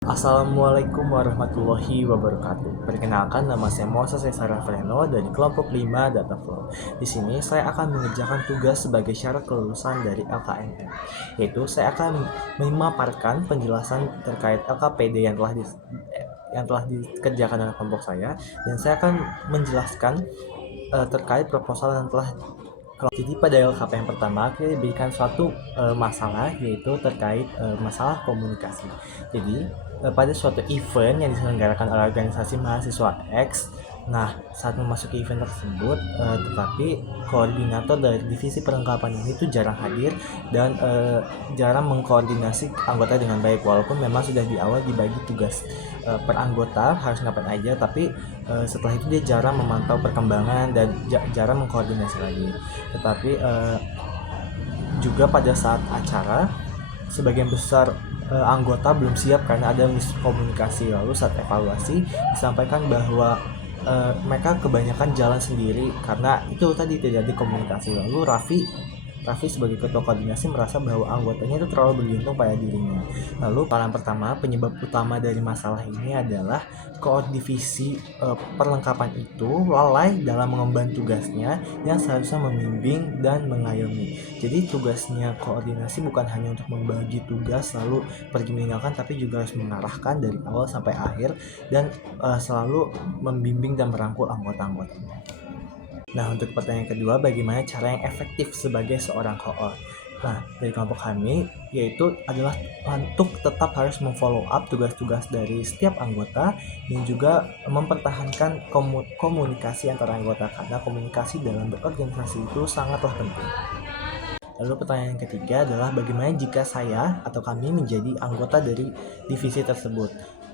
Assalamualaikum warahmatullahi wabarakatuh. Perkenalkan, nama saya Moses Cesar Freno dari kelompok 5 Data Flow. Di sini saya akan mengerjakan tugas sebagai syarat kelulusan dari LKNM, yaitu saya akan memaparkan penjelasan terkait LKPD yang telah dikerjakan oleh kelompok saya, dan saya akan menjelaskan terkait proposal yang telah. Jadi pada LKP yang pertama kita diberikan suatu masalah, yaitu terkait masalah komunikasi. Jadi pada suatu event yang diselenggarakan oleh organisasi mahasiswa X, nah saat memasuki event tersebut, tetapi koordinator dari divisi perlengkapan ini tuh jarang hadir dan jarang mengkoordinasi anggota dengan baik, walaupun memang sudah di awal dibagi tugas per anggota harus ngapain aja, tapi setelah itu dia jarang memantau perkembangan dan jarang mengkoordinasi lagi. Tetapi juga pada saat acara, sebagian besar anggota belum siap karena ada miskomunikasi. Lalu saat evaluasi disampaikan bahwa mereka kebanyakan jalan sendiri karena itu tadi tidak ada komunikasi. Lalu Raffi sebagai ketua koordinasi merasa bahwa anggotanya itu terlalu bergantung pada dirinya. Lalu peran pertama, penyebab utama dari masalah ini adalah divisi perlengkapan itu lalai dalam mengemban tugasnya yang seharusnya membimbing dan mengayomi. Jadi tugasnya koordinasi bukan hanya untuk membagi tugas lalu pergi meninggalkan, tapi juga harus mengarahkan dari awal sampai akhir dan selalu membimbing dan merangkul anggota-anggotanya. Nah, untuk pertanyaan kedua, bagaimana cara yang efektif sebagai seorang koor? Nah, dari kelompok kami, yaitu adalah untuk tetap harus memfollow up tugas-tugas dari setiap anggota dan juga mempertahankan komunikasi antara anggota, karena komunikasi dalam berorganisasi itu sangatlah penting. Lalu pertanyaan ketiga adalah bagaimana jika saya atau kami menjadi anggota dari divisi tersebut.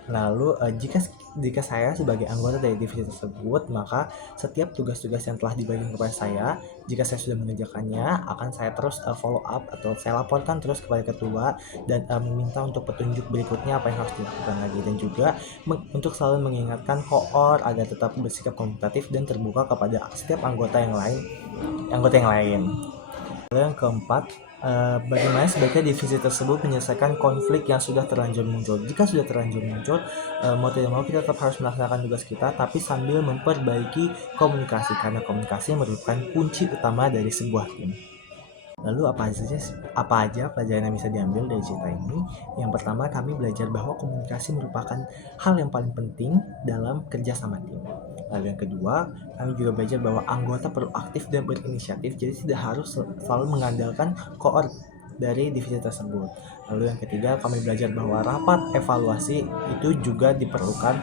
Lalu jika saya sebagai anggota dari divisi tersebut, maka setiap tugas-tugas yang telah dibagikan kepada saya, jika saya sudah mengerjakannya, akan saya terus follow up atau saya laporkan terus kepada ketua dan meminta untuk petunjuk berikutnya apa yang harus dilakukan lagi, dan juga untuk selalu mengingatkan koor agar tetap bersikap komunikatif dan terbuka kepada setiap anggota yang lain. Lalu yang keempat, bagaimana sebaiknya divisi tersebut menyelesaikan konflik yang sudah terlanjur muncul. Jika sudah terlanjur muncul, mau tidak mau kita tetap harus melaksanakan tugas kita, tapi sambil memperbaiki komunikasi, karena komunikasi merupakan kunci utama dari sebuah tim. Lalu apa aja pelajaran yang bisa diambil dari cerita ini? Yang pertama, kami belajar bahwa komunikasi merupakan hal yang paling penting dalam kerja sama tim. Lalu yang kedua, kami juga belajar bahwa anggota perlu aktif dan berinisiatif, jadi tidak harus selalu mengandalkan koor dari divisi tersebut. Lalu yang ketiga, kami belajar bahwa rapat evaluasi itu juga diperlukan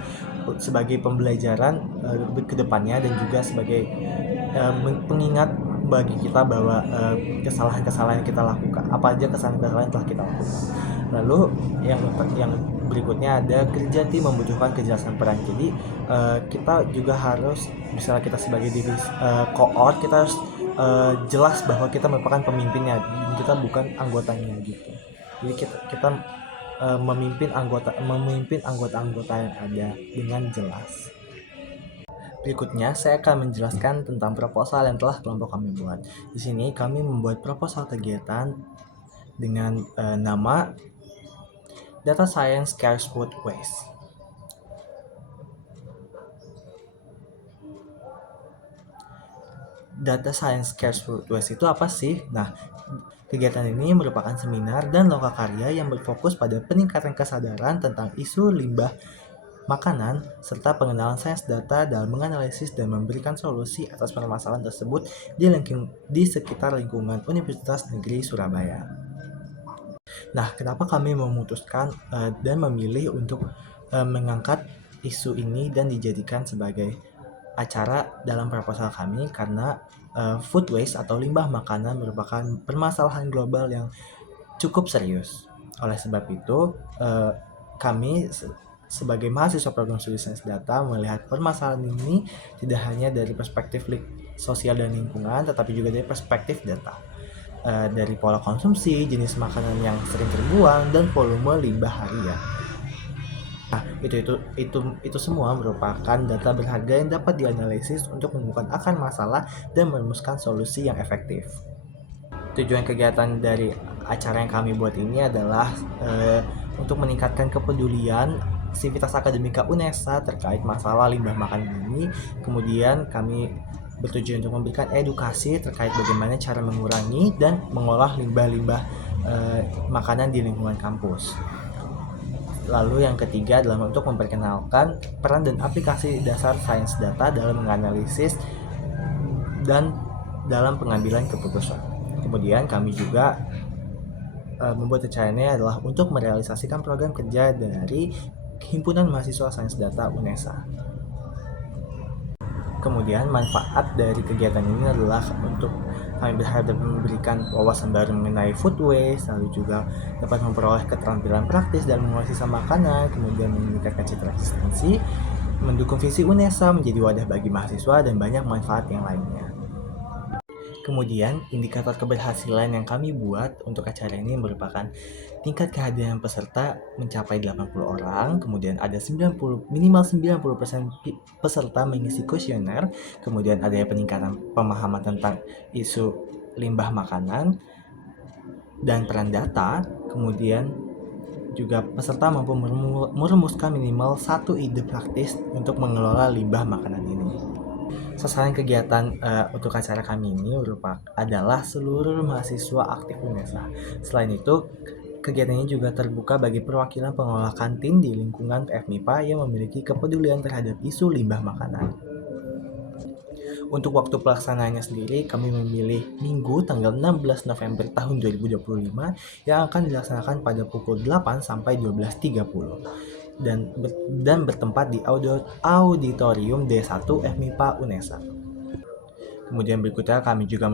sebagai pembelajaran ke depannya dan juga sebagai pengingat bagi kita bahwa kesalahan-kesalahan yang kita lakukan, apa aja kesalahan-kesalahan yang telah kita lakukan. Lalu yang berikutnya ada kerja tim membutuhkan kejelasan peran. Jadi kita juga harus, misalnya kita sebagai divisi koor, kita harus jelas bahwa kita merupakan pemimpinnya, kita bukan anggotanya gitu. Jadi kita memimpin anggota-anggota yang ada dengan jelas. Berikutnya, saya akan menjelaskan tentang proposal yang telah kelompok kami buat. Di sini kami membuat proposal kegiatan dengan nama Data Science Cares Food Waste. Data Science Cares Food Waste itu apa sih? Nah, kegiatan ini merupakan seminar dan lokakarya yang berfokus pada peningkatan kesadaran tentang isu limbah makanan, serta pengenalan sains data dalam menganalisis dan memberikan solusi atas permasalahan tersebut di sekitar lingkungan Universitas Negeri Surabaya. Nah, kenapa kami memutuskan dan memilih untuk mengangkat isu ini dan dijadikan sebagai acara dalam proposal kami? Karena food waste atau limbah makanan merupakan permasalahan global yang cukup serius. Oleh sebab itu, kami sebagai mahasiswa program studi sains data melihat permasalahan ini tidak hanya dari perspektif sosial dan lingkungan, tetapi juga dari perspektif data, dari pola konsumsi, jenis makanan yang sering terbuang, dan volume limbah harian. Nah, itu semua merupakan data berharga yang dapat dianalisis untuk menemukan akar masalah dan merumuskan solusi yang efektif. Tujuan kegiatan dari acara yang kami buat ini adalah untuk meningkatkan kepedulian Sivitas Akademika UNESA terkait masalah limbah makanan ini. Kemudian kami bertujuan untuk memberikan edukasi terkait bagaimana cara mengurangi dan mengolah limbah-limbah makanan di lingkungan kampus. Lalu yang ketiga adalah untuk memperkenalkan peran dan aplikasi dasar sains data dalam menganalisis dan dalam pengambilan keputusan. Kemudian kami juga membuat acaranya adalah untuk merealisasikan program kerja dari Himpunan Mahasiswa Sains Data UNESA. Kemudian manfaat dari kegiatan ini adalah untuk kami berharap dapat memberikan wawasan baru mengenai food waste, lalu juga dapat memperoleh keterampilan praktis dalam mengolah sisa makanan, kemudian meningkatkan citra eksistensi, mendukung visi UNESA menjadi wadah bagi mahasiswa, dan banyak manfaat yang lainnya. Kemudian, indikator keberhasilan yang kami buat untuk acara ini merupakan tingkat kehadiran peserta mencapai 80 orang, kemudian ada minimal 90% peserta mengisi kuesioner, kemudian ada peningkatan pemahaman tentang isu limbah makanan dan peran data, kemudian juga peserta mampu merumuskan minimal satu ide praktis untuk mengelola limbah makanan ini. Sasaran kegiatan untuk acara kami ini adalah seluruh mahasiswa aktif UNESA. Selain itu, kegiatan ini juga terbuka bagi perwakilan pengelola kantin di lingkungan FMIPA yang memiliki kepedulian terhadap isu limbah makanan. Untuk waktu pelaksanaannya sendiri, kami memilih Minggu tanggal 16 November tahun 2025 yang akan dilaksanakan pada pukul 8 sampai 12.30 dan bertempat di Auditorium D1 FMIPA UNESA. Kemudian berikutnya kami juga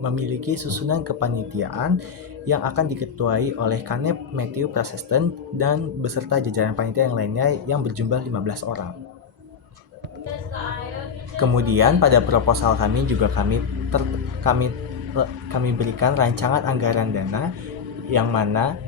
memiliki susunan kepanitiaan yang akan diketuai oleh Kanep Matthew Prasesten dan beserta jajaran panitia yang lainnya yang berjumlah 15 orang. Kemudian pada proposal kami juga kami berikan rancangan anggaran dana yang mana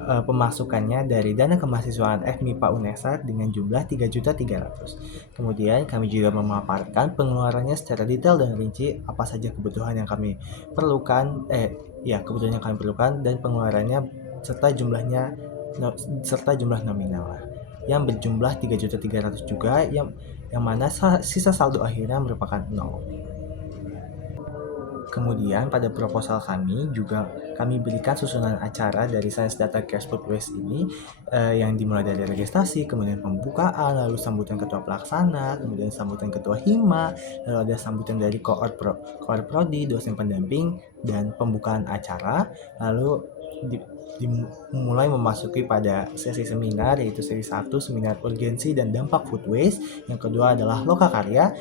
pemasukannya dari dana kemahasiswaan FMIPA UNESA dengan jumlah 3.300.000. Kemudian kami juga memaparkan pengeluarannya secara detail dan rinci apa saja kebutuhan yang kami perlukan dan pengeluarannya serta jumlah nominal yang berjumlah 3.300.000 juga yang mana sisa saldo akhirnya merupakan 0. Kemudian pada proposal kami juga kami berikan susunan acara dari Sains Data Cares Food Waste ini yang dimulai dari registrasi, kemudian pembukaan, lalu sambutan ketua pelaksana, kemudian sambutan ketua hima, lalu ada sambutan dari koor prodi, dosen pendamping, dan pembukaan acara, lalu dimulai memasuki pada sesi seminar, yaitu sesi 1 seminar urgensi dan dampak food waste, yang kedua adalah lokakarya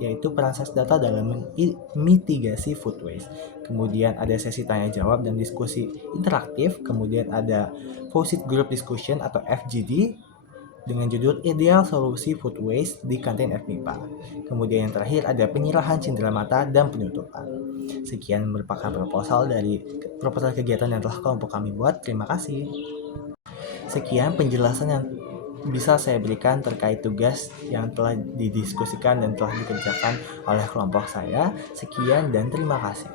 yaitu peran sains data dalam mitigasi food waste. Kemudian ada sesi tanya jawab dan diskusi interaktif, kemudian ada Faucet Group Discussion atau FGD dengan judul Ideal Solusi Food Waste di Kantin FMIPA. Kemudian yang terakhir ada penyerahan cenderamata dan penutupan. Sekian merupakan proposal kegiatan yang telah kelompok kami buat. Terima kasih. Sekian penjelasan yang bisa saya berikan terkait tugas yang telah didiskusikan dan telah dikerjakan oleh kelompok saya. Sekian dan terima kasih.